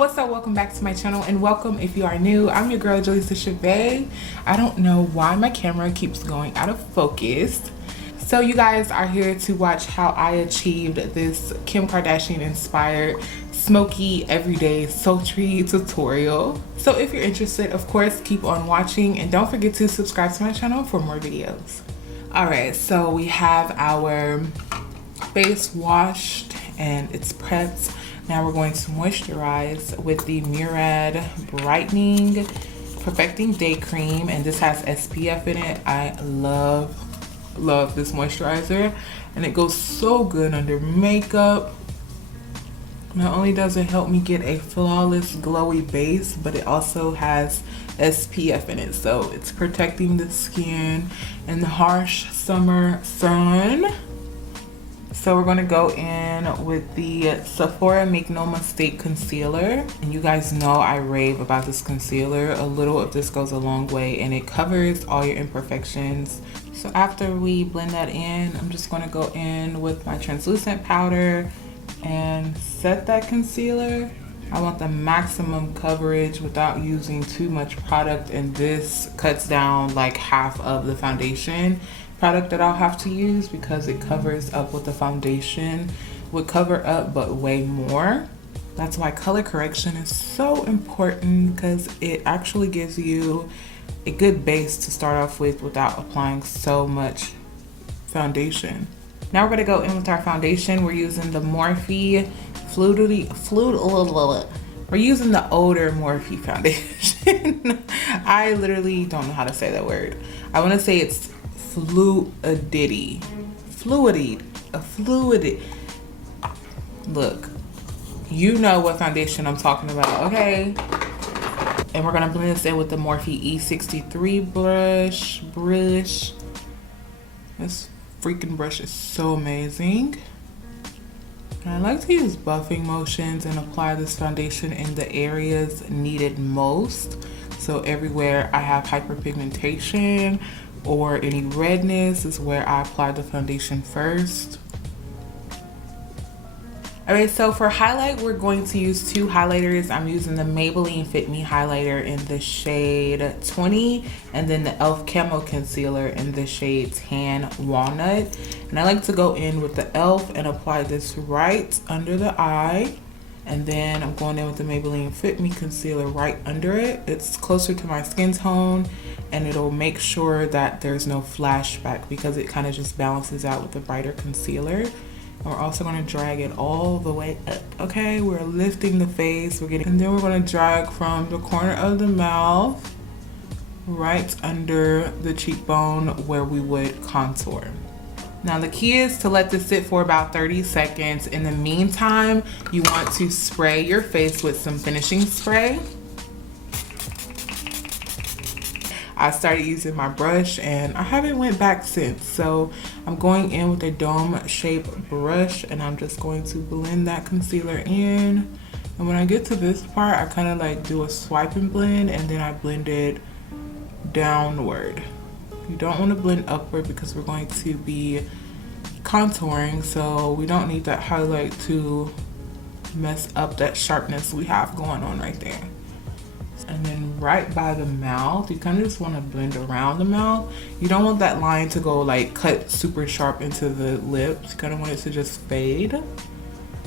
What's up? Welcome back to my channel, and welcome if you are new. I'm your girl Jalisa Chavez. I don't know why my camera keeps going out of focus. So you guys are here to watch how I achieved this Kim Kardashian inspired smoky everyday sultry tutorial. So if you're interested, of course, keep on watching and don't forget to subscribe to my channel for more videos. All right, so we have our face washed and it's prepped. Now we're going to moisturize with the Murad Brightening Perfecting Day Cream, and this has SPF in it. I love this moisturizer, and it goes so good under makeup. Not only does it help me get a flawless glowy base, but it also has SPF in it, so it's protecting the skin in the harsh summer sun. So we're going to go in with the Sephora Make No Mistake Concealer. And you guys know I rave about this concealer. A little of this goes a long way, and it covers all your imperfections. So after we blend that in, I'm just going to go in with my translucent powder and set that concealer. I want the maximum coverage without using too much product, and this cuts down like half of the foundation product that I'll have to use, because it covers up what the foundation would cover up, but way more. That's why color correction is so important, because it actually gives you a good base to start off with without applying so much foundation. Now we're gonna go in with our foundation. We're using the Morphe we're using the older Morphe foundation. I literally don't know how to say that word. I wanna say it's fluidity. Look, you know what foundation I'm talking about, okay? And we're gonna blend this in with the Morphe E63 brush. This freaking brush is so amazing. And I like to use buffing motions and apply this foundation in the areas needed most. So everywhere I have hyperpigmentation or any redness is where I apply the foundation first. Alright, so for highlight, we're going to use two highlighters. I'm using the Maybelline Fit Me highlighter in the shade 20, and then the e.l.f. Camo Concealer in the shade Tan Walnut. And I like to go in with the e.l.f. and apply this right under the eye. And then I'm going in with the Maybelline Fit Me Concealer right under it. It's closer to my skin tone, and it'll make sure that there's no flashback, because it kind of just balances out with the brighter concealer. And we're also going to drag it all the way up, okay? We're lifting the face, and then we're going to drag from the corner of the mouth right under the cheekbone where we would contour. Now the key is to let this sit for about 30 seconds. In the meantime, you want to spray your face with some finishing spray. I started using my brush and I haven't went back since. So I'm going in with a dome shaped brush, and I'm just going to blend that concealer in. And when I get to this part, I kind of like do a swipe and blend, and then I blend it downward. You don't want to blend upward because we're going to be contouring, so we don't need that highlight to mess up that sharpness we have going on right there. And then right by the mouth, you kind of just want to blend around the mouth. You don't want that line to go like cut super sharp into the lips. You kind of want it to just fade. I'm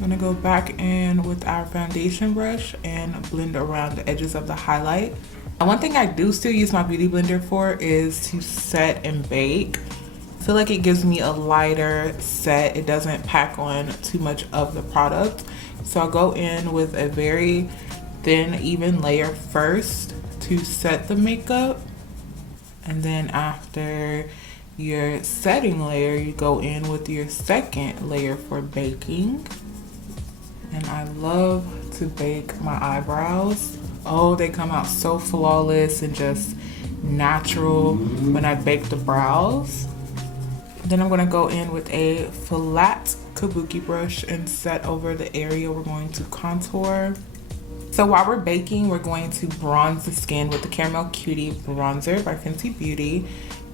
gonna go back in with our foundation brush and blend around the edges of the highlight. And one thing I do still use my beauty blender for is to set and bake. I feel like it gives me a lighter set. It doesn't pack on too much of the product. So I'll go in with a very thin, even layer first to set the makeup. And then after your setting layer, you go in with your second layer for baking. And I love to bake my eyebrows. Oh, they come out so flawless and just natural when I bake the brows. Then I'm gonna go in with a flat kabuki brush and set over the area we're going to contour. So while we're baking, we're going to bronze the skin with the Caramel Cutie bronzer by Fenty Beauty.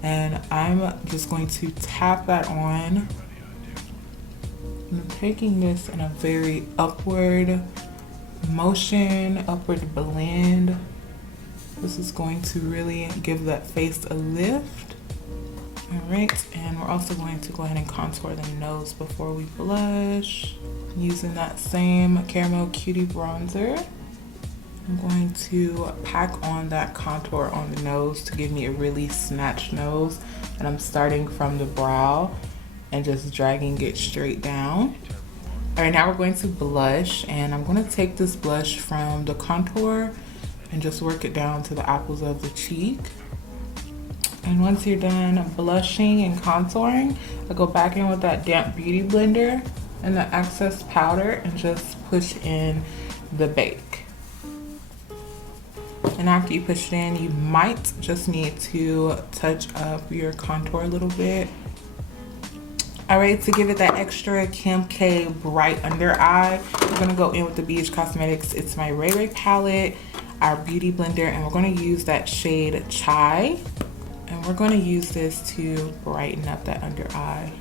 And I'm just going to tap that on. I'm taking this in a very upward motion, upward blend. This is going to really give that face a lift. All right, and we're also going to go ahead and contour the nose before we blush. Using that same Caramel Cutie bronzer, I'm going to pack on that contour on the nose to give me a really snatched nose. And I'm starting from the brow and just dragging it straight down. All right, now we're going to blush, and I'm going to take this blush from the contour and just work it down to the apples of the cheek. And once you're done blushing and contouring, I go back in with that damp beauty blender and the excess powder and just push in the bake. And after you push it in, you might just need to touch up your contour a little bit. All right, to give it that extra Kim K bright under eye, we're gonna go in with the BH Cosmetics It's My Ray Ray palette, our beauty blender, and we're gonna use that shade Chai. And we're gonna use this to brighten up that under eye.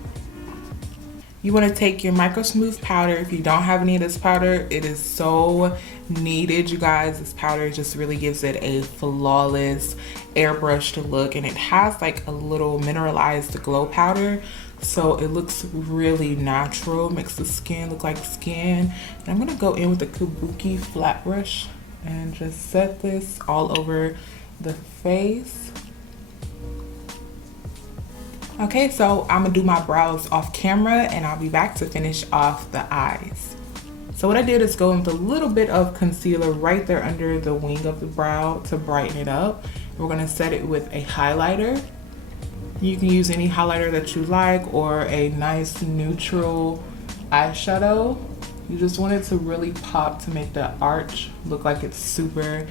You wanna take your Micro Smooth powder. If you don't have any of this powder, it is so needed, you guys. This powder just really gives it a flawless airbrushed look, and it has like a little mineralized glow powder. So it looks really natural, makes the skin look like skin. And I'm gonna go in with the Kabuki flat brush and just set this all over the face. Okay, so I'm gonna do my brows off camera and I'll be back to finish off the eyes. So what I did is go with a little bit of concealer right there under the wing of the brow to brighten it up. We're gonna set it with a highlighter. You can use any highlighter that you like or a nice neutral eyeshadow. You just want it to really pop to make the arch look like it's super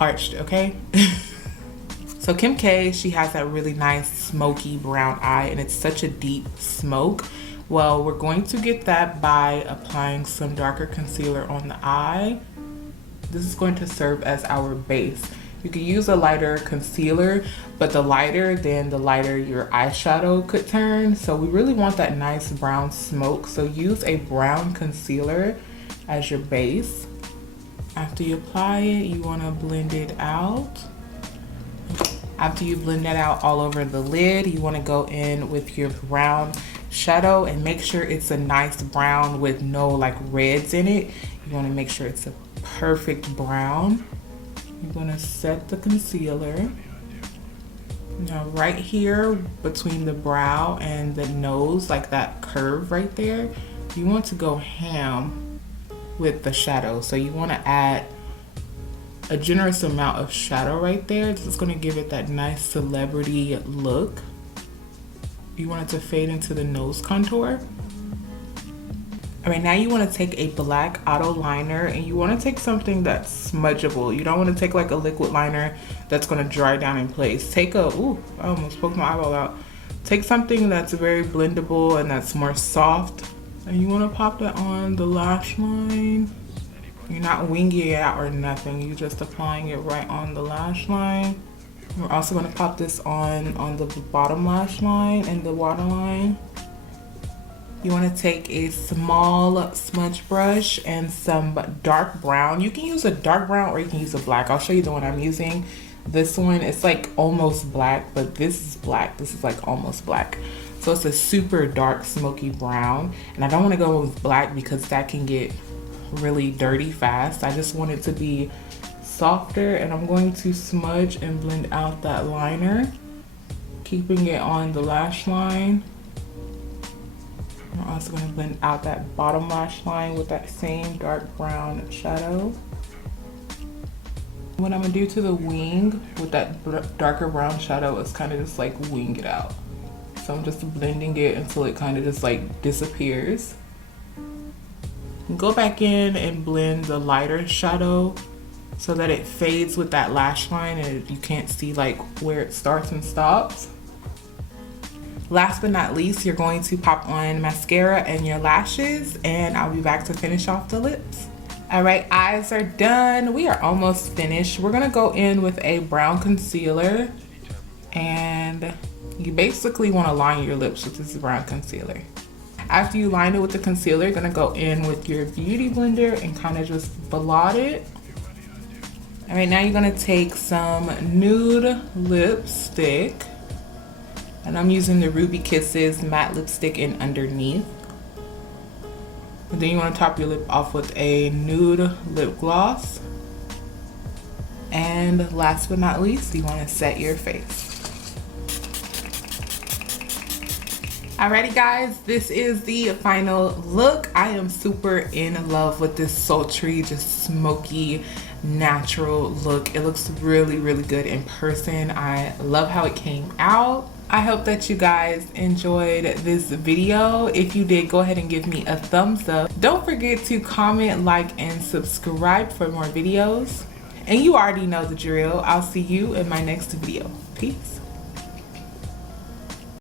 arched, okay? So Kim K, she has that really nice smoky brown eye, and it's such a deep smoke. Well, we're going to get that by applying some darker concealer on the eye. This is going to serve as our base. You can use a lighter concealer, but the lighter your eyeshadow could turn. So we really want that nice brown smoke. So use a brown concealer as your base. After you apply it, you want to blend it out. After you blend that out all over the lid, you want to go in with your brown shadow and make sure it's a nice brown with no like reds in it. You want to make sure it's a perfect brown. You're going to set the concealer. Now right here between the brow and the nose, like that curve right there, you want to go ham with the shadow. So you want to add a generous amount of shadow right there. This is going to give it that nice celebrity look. You want it to fade into the nose contour. All right, now you want to take a black auto liner and you want to take something that's smudgeable. You don't want to take like a liquid liner that's going to dry down in place. Take a, ooh, I almost poked my eyeball out. Take something that's very blendable and that's more soft. And you want to pop that on the lash line. You're not winging it out or nothing. You're just applying it right on the lash line. We're also going to pop this on the bottom lash line and the waterline. You want to take a small smudge brush and some dark brown. You can use a dark brown or you can use a black. I'll show you the one I'm using. This one, it's like almost black, but this is black. This is like almost black. So it's a super dark smoky brown. And I don't want to go with black because that can get really dirty fast. I just want it to be softer, and I'm going to smudge and blend out that liner, keeping it on the lash line. I'm also going to blend out that bottom lash line with that same dark brown shadow. What I'm going to do to the wing with that darker brown shadow is kind of just like wing it out. So I'm just blending it until it kind of just like disappears. Go back in and blend the lighter shadow so that it fades with that lash line and you can't see like where it starts and stops. Last but not least, you're going to pop on mascara and your lashes, and I'll be back to finish off the lips. All right, eyes are done. We are almost finished. We're gonna go in with a brown concealer, and you basically wanna line your lips with this brown concealer. After you line it with the concealer, you're gonna go in with your beauty blender and kind of just blot it. All right, now you're gonna take some nude lipstick, and I'm using the Ruby Kisses matte lipstick in underneath. And then you wanna top your lip off with a nude lip gloss. And last but not least, you wanna set your face. Alrighty guys, this is the final look. I am super in love with this sultry, just smoky, natural look. It looks really, really good in person. I love how it came out. I hope that you guys enjoyed this video. If you did, go ahead and give me a thumbs up. Don't forget to comment, like, and subscribe for more videos. And you already know the drill. I'll see you in my next video. Peace.